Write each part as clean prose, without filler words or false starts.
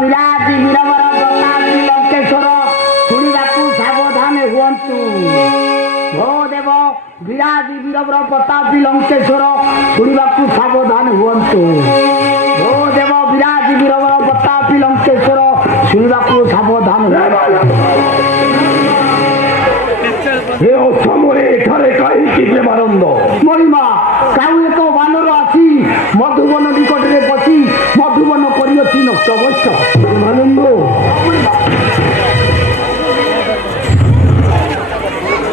ବିଲାତି ବୀରବର ପ୍ରତାପୀ ଲଙ୍କେଶ୍ୱର ଶୁଣିବାକୁ ସାବଧାନ ହୁଅନ୍ତୁ। ଭୋ ଦେବ ବିଲାତି ବୀରବର ପ୍ରତାପୀ ଲଙ୍କେଶ୍ୱର ଶୁଣିବାକୁ ସାବଧାନ ହୁଅନ୍ତୁ। ଭୋ ଦେବ ବିଲାତି ବୀରବର ପ୍ରତାପୀ ଲଙ୍କେଶ୍ୱର ଶୁଣିବାକୁ ସାବଧାନ ଏ ଅସମୟରେ ଏଠାରେ କାହିଁକି ପ୍ରେମାନନ୍ଦ? ମଣିମା କାଉ ଏକ ବାନର ଆସି ମଧୁବନ ନିକଟରେ ବସି ମଧୁବନ କରିଅଛି ନଷ୍ଟ ଅବଶ୍ୟ। ପ୍ରେମାନନ୍ଦ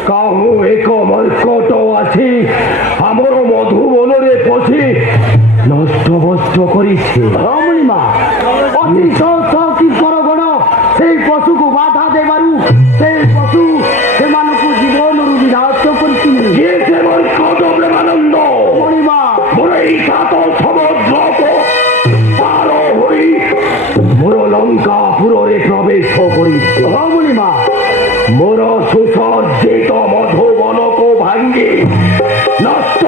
କାହୁ ଏକ ମର୍କଟ ଆସି ଆମର ମଧୁବନରେ ପଶି ନଷ୍ଟ କରିଛି। ମଣିମା ଅତି କିଙ୍କର ଗଣ ସେଇ ପଶୁକୁ ବାଧା ଦେବାରୁ ସେଇ ପଶୁ ସେମାନଙ୍କୁ ଜୀବନରୁ ବିନାଶ କରିଛି। ସେ ମର୍କଟ ପ୍ରେମାନନ୍ଦ ମଣିମା ମୋର এই সাত সমুদ্রকে পার হই মোর লঙ্কাপুরে প্রবেশ করিছে। মণিমা মোর সুসজ্জিত মধুবনকে ভাঙ্গি নষ্ট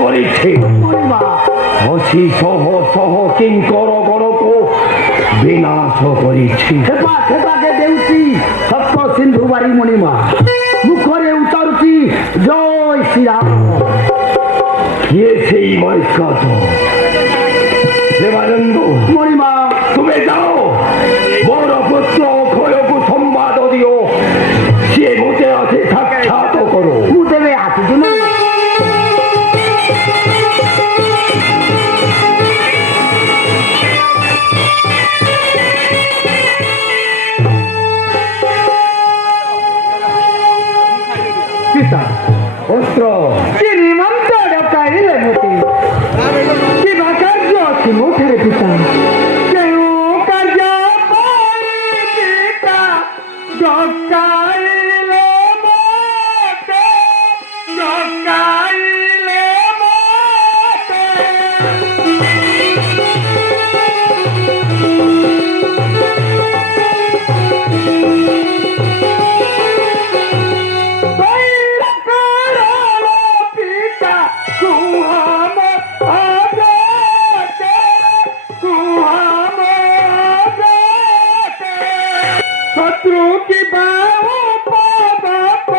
করেছে। মণিমা অসি সহ সহ কিঙ্কর গণকে বিনাশ করেছে। খেপাকে দেউছি সপ্ত সিন্ধু বাড়ি মণিমা মুখরে উতারুছি জয় শ্রীরাম। কিয়ে সেই মর্কট? প্রেমানন্দ মণিমা তুমি যাও মোর পুত্র অক্ষয়কে সম্বাদ দিও সে মুতে আছে সাক্ষাৎ করো। ମୁଁ ତେବେ ଆସିଛି ନା পিতা অস্ত্র ଶ୍ରୀମନ୍ତ ଡକାଇଲେ ମୋତେ କିବା କାର୍ଯ୍ୟ ଅଛି ମୋ ଠାରେ ପିତା? କେଉଁ କାର୍ଯ୍ୟ ପାଇଁ ପିତା ଡକାଇଲେ ମୋତେ ଡକାଇଲେ ମୋତେ? শত্রু কি বাহু পাপ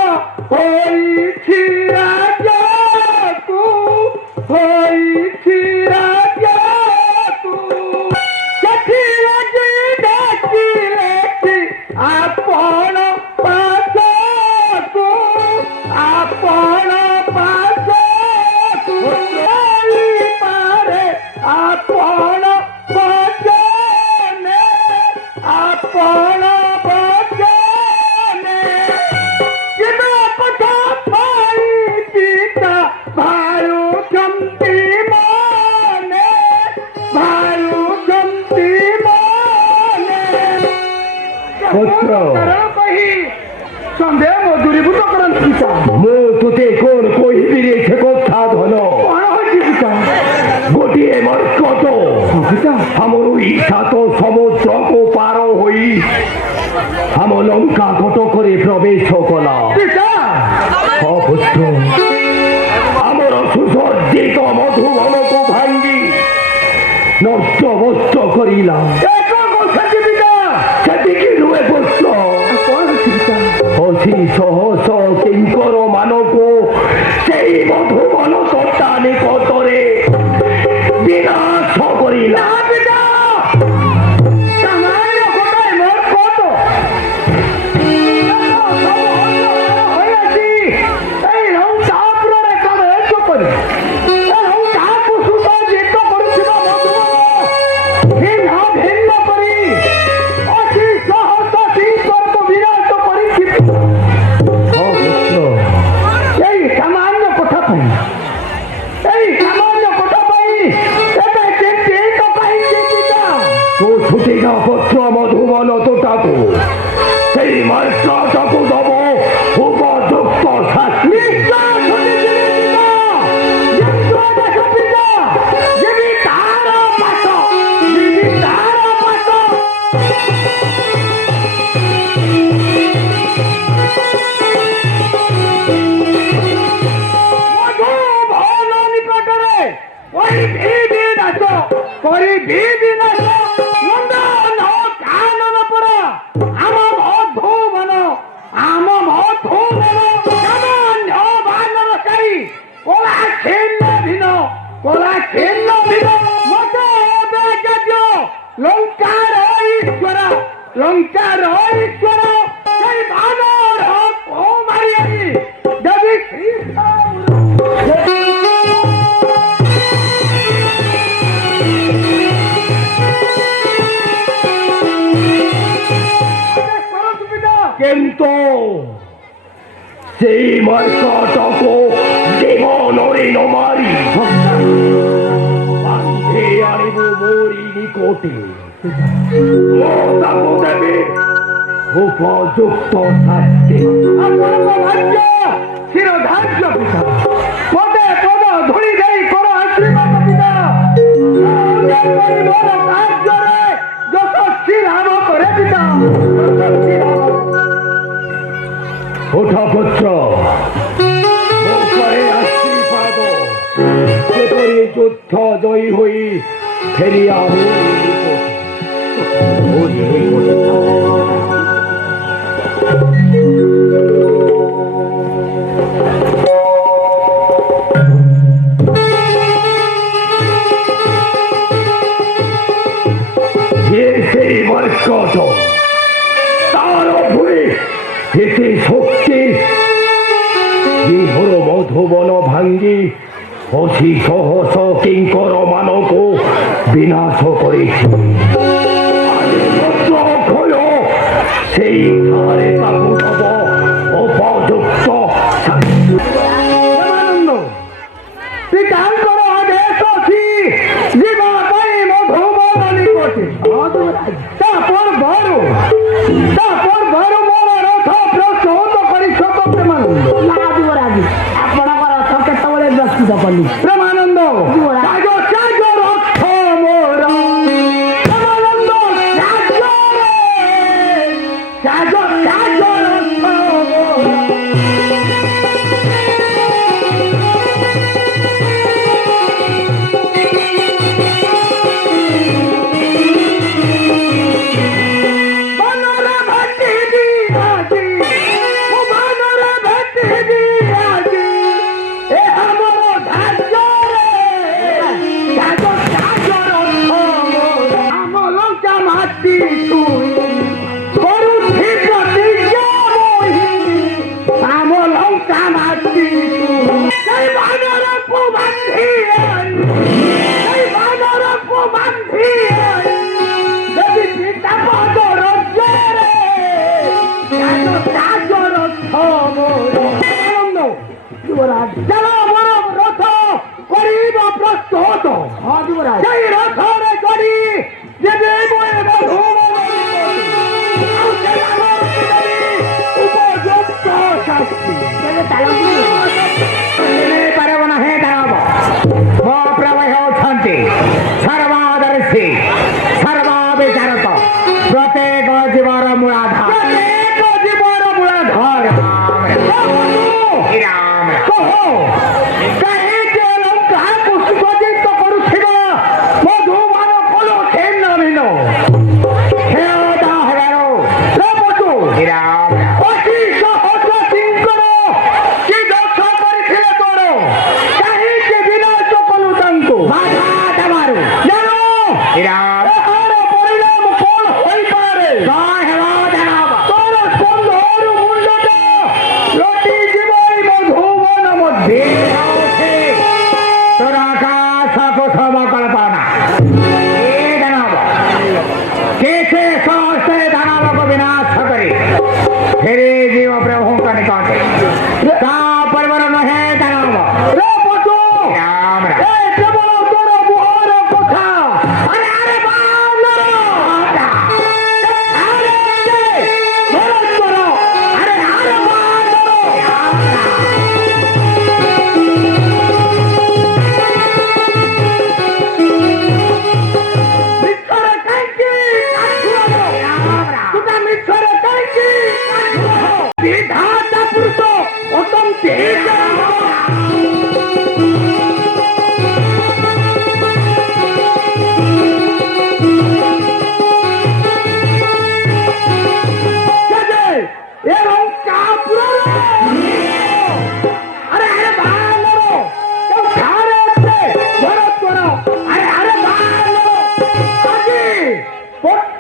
হইছি রাজাকু হইছি রাজাকু কাঠি লাগি ডাকিলে কি আপন পাশকু আপন পাশকু পারে আপন বচনে আপন বচনে কিবা কথা পাই পিতা ভারুচন্তি মনে ভারুচন্তি মনে পুত্র কহি সন্দেহ দূরীভূত করন্ত পিতা। ମୁଁ ତୋତେ କଣ କହିବି ରେ ସେ କଥା ଧନ? କଣ ହୋଇଛି ପିତା? ଗୋଟିଏ ମର୍କଟ ପିତା ଆମର এই সাত সমুদ্রকে পার হই ଆମ ଲଙ୍କା କଟକରେ ପ୍ରବେଶ କଲା। ପିତା পুত্র ଆମର ସୁସଜ୍ଜିତ ମଧୁବନକୁ ଭାଙ୍ଗି ନଷ୍ଟ କରିଲା। ଏ କଣ କହୁଛନ୍ତି ପିତା? ସେତିକି ନୁହେଁ ପୁତ୍ର, କଣ ହୋଇଛି ପିତା? ଅଶୀ ଶହ ଶହ କିଙ୍କର ମାନଙ୍କୁ ସେଇ ମଧୁବନ ତୋଟା ନିକଟରେ ବିନାଶ କରିଲା। ପିତା ସାମାନ୍ୟ ଗୋଟାଏ ମର୍କଟ ହୋଇଅଛି ଏଇ ଲଙ୍କାପୁରରେ ପ୍ରବେଶ କରି ଲଙ୍କାକୁ ସୁସଜ୍ଜିତ କରୁଥିବା ମଧୁବନ ଭିନ୍ନ ଭିନ୍ନ କରି ଅଶୀ ସହସ୍ର ଶିଳ୍ପକୁ ବିନାଶ କରିଛି। ଏଇ ସାମାନ୍ୟ କଥା ପାଇଁ ଏବେ କେମିତି ଟକାଇଛି ପିତା? ତୁ ଛୁଟିକା ପତ୍ର ମଧୁବନ ତୋଟାକୁ ସେଇ ମର୍କଟକୁ ଦବ ଉପଯୁକ୍ତ ଶାସ୍ତି। What is he did? I saw. What is he did? I saw. ଲଙ୍କାର ଈଶ୍ୱର ଲଙ୍କାର ଈଶ୍ୱର ସେଇ ବାନର ମାରି ଯଦି কিন্তু সেই মার্কাটাকে জীবনরে নমারি বান্ধে আনিব মোরি নিকটে মতাবো দেবে উপযুক্ত থাকতে ଆପଣଙ୍କ ଭାଗ୍ୟ ଶିରୋଧାର୍ଯ୍ୟ ପିତା ପଦେ ପଦ ଧୂଳି ଦେଇ କର ଆଶୀର୍ବାଦ ପିତା ମୋର କାର୍ଯ୍ୟରେ ଯଶସ୍ୱୀ ଲାଭ କରେ ପିତା ଯଶସ୍ୱୀ ଲାଭ ওঠা পুত্র মুখে আশীর্বাদ যেপরি যুদ্ধ জয়ী হই ফেরিয়া সেই মার্কট তার ভুলে এতে শক্তি বিহর মধুবন ভাঙ্গি অতি সহস কিঙ্কর মানক বিনাশ করেছি সেই ধারে তাবুতব উপযুক্ত ପିତାଙ୍କର ଆଦେଶ ଅଛି ଯିବା ପାଇଁ ମଧୁବନ ନିକଟେ ତା ପୂର୍ବରୁ ମୋର ରଥ ପ୍ରସ୍ତୁତ କରି ପ୍ରେମାନନ୍ଦ ଆପଣଙ୍କ ରଥ କେତେବେଳେ ପ୍ରସ୍ତୁତ କଲି ପ୍ରେମାନନ୍ଦ ରଥ ମୋର ପ୍ରେମାନନ୍ଦ ରଥ ସର୍ବାଦର୍ଶୀ ସର୍ବାବିଚାରକ ପ୍ରତ୍ୟେକ ଜୀବର ମୂଳାଧାର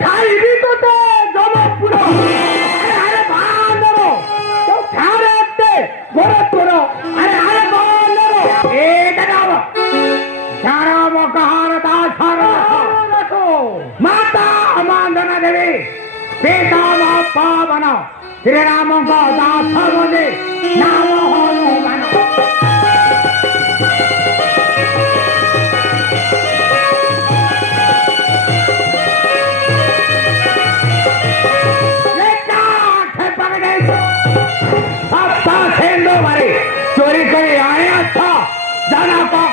ଖାଇବି ତୋତେ ଜମପୁର ଆରେ ବାନ୍ଦର ତୋ ଠାରେ ଏତେ ବଡ଼ ତୋର ଆରେ ବାନ୍ଦର ଏ ଦାଦା ଜାଣମ କାହାର ଦାସର ମାତା ଅମାନ୍ଦନା ଦେବୀ ପିତା ପାବନ ଶ୍ରୀରାମଙ୍କ ଦାସ ବୋଲି ନାମ ହନୁମାନ चोरी कर आया था जाना पा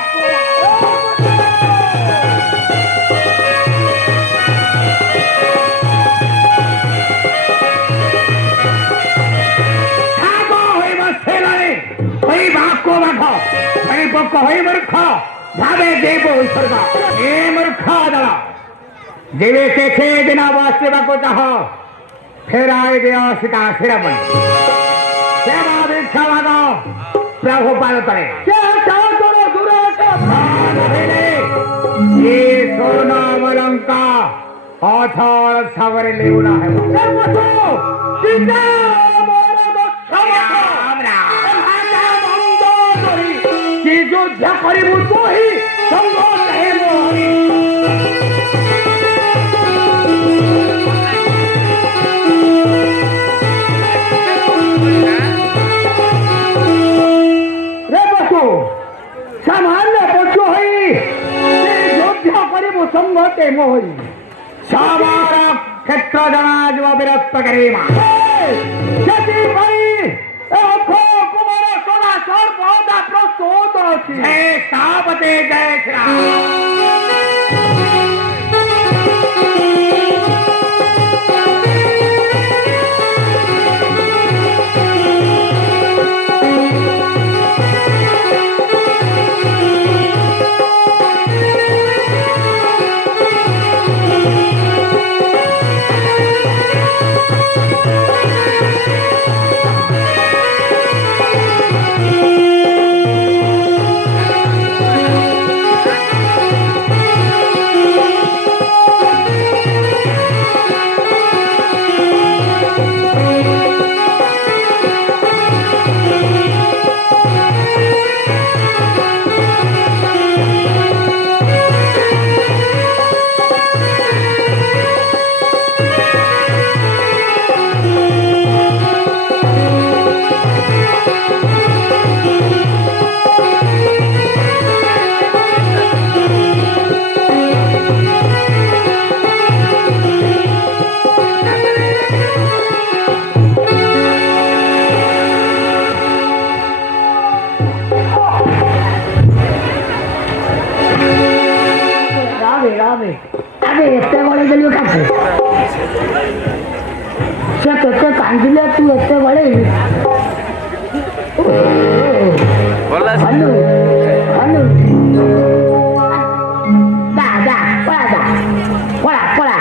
मूर्ख भावे देव स्वर्ग ए मूर्ख दल जीवे के दिन बसवा को चाह फेराए दियो सीता शिरमणि सेवा भिक्षा मांगो प्रभु पाल करे ये सोनावलंका अथर सागरे लेउना है कि युद्ध करिबु तो ही संघर्ष है मोहि सामान्य पशु हई युद्ध करिबु संघर्ष मोहि सामार क्षेत्र जना जो विरक्त करेमा जति भाई ओखो कुमार सोना सर पौधा प्रस्तुत अछि हे सापते जय श्री राम अबे एते बड़े गलियो काटे से केते कांदिले तू एते बड़े बोला हनु हनु दादा पड़ा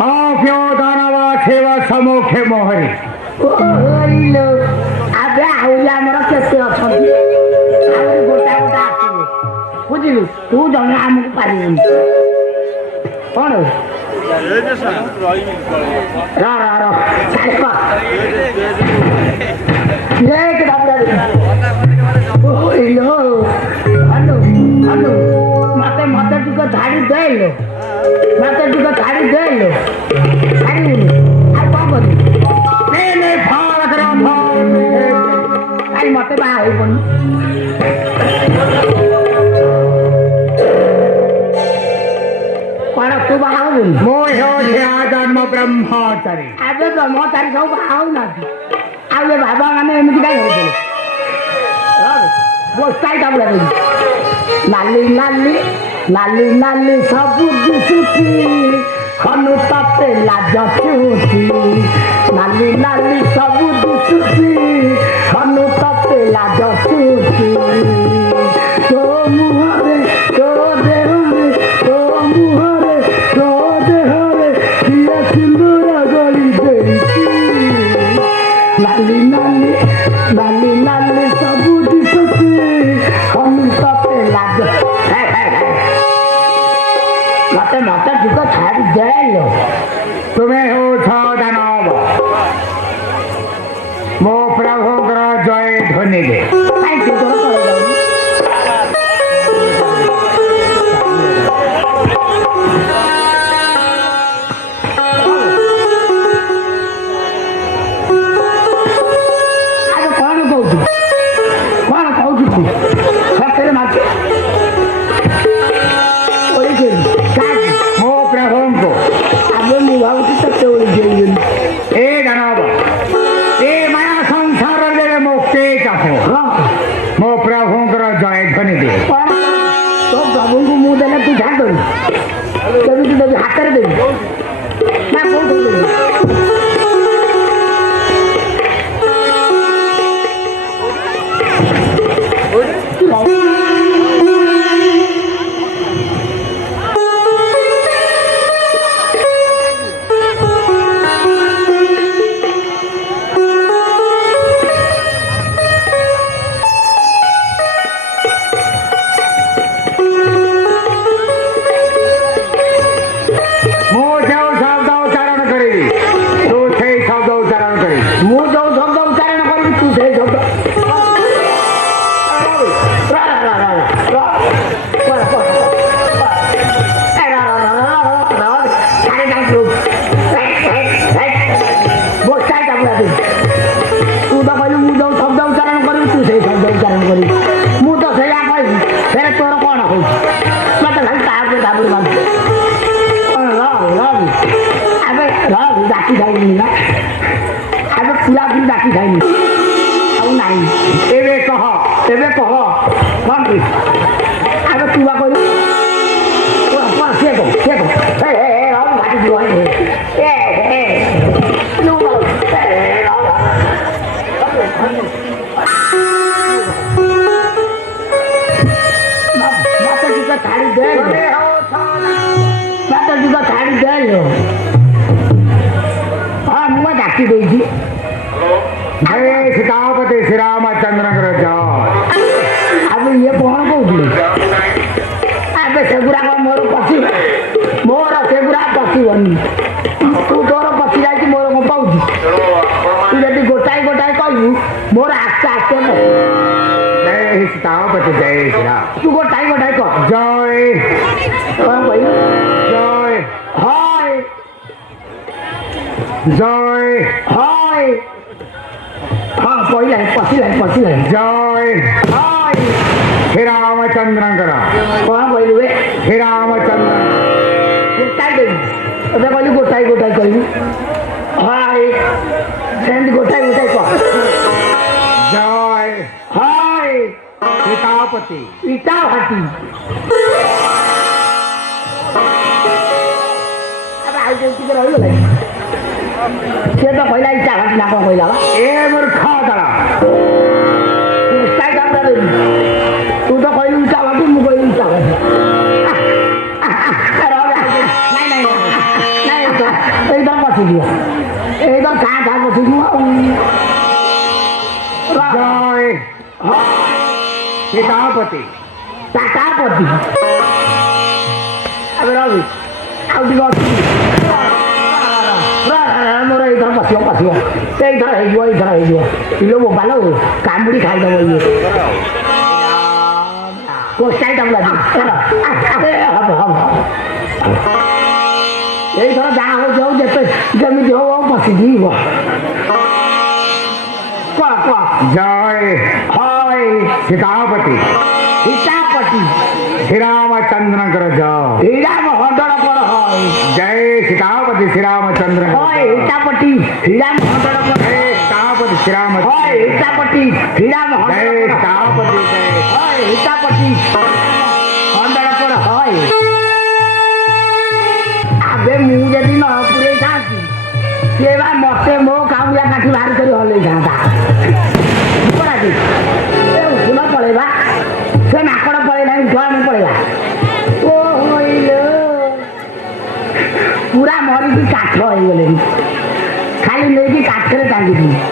हां क्यों दानवा सेवा समोखे मोहरी ओइलो अबे आउला हमर केते अछंती आउरी गोटा गोटा आसीबे बुझिलु तू जने हमकु पारिबनी कौन रा मते मते टिक झाड़ी देलो मते टिक झाड़ी देलो झाड़ी आ कौन करी ने फाल कर आई मते बा होई बन तू बाहु मोह जन्म ब्रह्मचारी आज ब्रह्मचारी सब बाहु ना आगे बाबा मैंने एमती कहीं होते बोस्ताई डाबला नाली नाली नाली नाली सब दिशुची खनु ताते लाज चुची नाली नाली सब दिशुची खनु ताते लाज चुची तो मुहरे तो देहरे तो मुहरे तो देहरे किया सिंदूर गली देती नाली नाली नाली नाली सब दिशुची खनु ताते लाज मते मते जुग छाड़ी दे ଜାଣିଲ ତୁମେ ହେଉଛ ଦାନବ ମୋ ପ୍ରଭୁଙ୍କର ଜୟ ଧ୍ୱନି ଦେ କାଇଁ ତୁ ତୋର ପଳେଇ ଯାଉନି ଆରେ କଣ କହୁଛୁ ତୁ ସତରେ ମାଛ କାହିଁକି ମୋ ପ୍ରଭୁଙ୍କୁ ଆବେ ମୁଁ ଭାବୁଛି ତତେ ଓଳିଛି ଏ ଦାନବ ଏ ମାୟା ସଂସାରରେ ମୁକ୍ତି ଚାଷ ହଁ ମୋ ପ୍ରଭୁଙ୍କର ଜୟ ଧ୍ୱନି ଦେ କଣ ତୋ ପ୍ରଭୁଙ୍କୁ ମୁଁ ଦେଲେ ତୁ ଛାଡ଼ିଦେବି କେମିତି ଦେବି ହାତରେ ଦେବି ନା କୋଉଠି ଦେବି ମୁଁ ଯେଉଁ ଶବ୍ଦ ଉଚ୍ଚାରଣ କରିବି ତୁ ସେଇ ଶବ୍ଦ ଉଚ୍ଚାରଣ କରିବି ମୁଁ ଯୋଉ ଶବ୍ଦ ଉଚ୍ଚାରଣ କରିବି ତୁ ସେଇ ଶବ୍ଦ ତୁ ତ କହିଲୁ ମୁଁ ଯୋଉ ଶବ୍ଦ ଉଚ୍ଚାରଣ କରିବି ତୁ ସେଇ ଶବ୍ଦ ଉଚ୍ଚାରଣ କରିବି ମୁଁ ତ ସେଇଆ କହିବି ଫେରେ ତୋର କଣ ହଉଛି ମତେ ଖାଲି ତାପରେ ମାରୁଛୁ ଆବେ ଡାକି ଖାଇନି ନା ଆବେ ପୁରାପୁରି ଡାକି ଖାଇନି ଆଉ ନାହିଁ ଏବେ କହ ଏବେ କହ କ'ଣ କି ଆବେ ତୁ ବା କହିଲୁ ସିଏ କହ ଘାଟି ଯିବ ମତେ ଟିକେ ଛାଡ଼ି ଦେ ମତେ ଟିକେ ଛାଡ଼ି ଦେ ହଁ ମୁଁ ଡାକି ଦେଇଛି ଜୟ ସୀତାପତି ଶ୍ରୀରାମଚନ୍ଦ୍ରଙ୍କର ଜୟ ଆବେ ଇଏ କ'ଣ କହୁଥିଲେ ଆବେ ସେଗୁଡ଼ାକ ମୋର ପଶିବ ମୋର ସେଗୁଡ଼ା ପଶିବନି ତୁ ତୋର ପଶି ଯାଇଛି ମୋର କ'ଣ ପାଉଛି ତୁ ଯଦି ଗୋଟାଏ କହିବୁ ମୋର ଆସ୍ତେ ଆସ୍ତେ ଜୟ ସୀତାପତି ଜୟ ଶ୍ରୀରାମ ତୁ ଗୋଟାଏ କହ ଜୟ କ'ଣ କହିଲୁ ଜୟ হয় ଜୟ হয় ହଁ ପଶିଲାଣି ଜୟ হয় ଶ୍ରୀରାମଚନ୍ଦ୍ରଙ୍କର କ'ଣ କହିଲୁ ଏ ଶ୍ରୀରାମଚନ୍ଦ୍ର ଗୋଟାଏ ଦେବି ଏବେ କହିଲୁ ଗୋଟାଏ କହିବୁ হয় ସେମିତି ଗୋଟାଏ କହ ଜୟ হয় ସୀତାପତି ଇଟା ଭାଟି ଆଉ ଯୋଉ ଟିକେ ରହିଗଲା ସିଏ ତ କହିଲା ଇଟା ଭାଟି ନା କ'ଣ କହିଲା ବା ଏ ମୂର୍ଖ ଦଳ ଗୋଟାଏ କାମଟା ଦେବି ତୁ ତ କହିଲୁ ଇଟା ଭାଟି ମୁଁ କହିଲି ଇଟା ଭାଟି ନାଇଁ ଏଇଟା ପଶିଯିବ ଏଇଟା ଖାଁ ପଶିଯିବ ଆଉ ଜୟ ସୀତାପତି টাকাপতি ଏବେ ରବି ଆଉ ଟିକେ ଅଛି ମୋର ଏଇଥର ପଶିବ ଏଇଥର ହେଇଯିବ ଇଲୋ ବୋବାଲ କାମୁଡ଼ି ଖାଇଦେବ ଇଏ କୋଷ୍ଟାଇ ଦବ ହବ ଏଇଥର ଯାହା ହଉଛି ହଉ ଯେତେ ଯେମିତି ହଉ ଆଉ ପଶିଯିବ କହ ଜୟ হয় ସୀତାପତି সীতাপতি শ্রীরামচন্দ্রଙ୍କର জয় শ্রীরাম হডড় পড় হয় জয় সীতাপতি শ্রীরামচন্দ্র হয় সীতাপতি শ্রীরাম হডড় পড় জয় সীতাপতি শ্রীরাম হয় সীতাপতি শ্রীরাম জয় হডড় পড় সীতাপতি জয় হয় সীতাপতি হডড় পড় হয় আবে মু যদি ন পুরে থাকি সে বা মতে মো কাউয়া কাঠি বাহার করে হলেই থাকা শুন পড়েবা সে নাকড় পড়ে নাই জয় পড়েবা ও হইল পুরা মরিকি কাঠ হয়ে গেলেন খালি নেইকি কাঠরে টাঙ্গিছি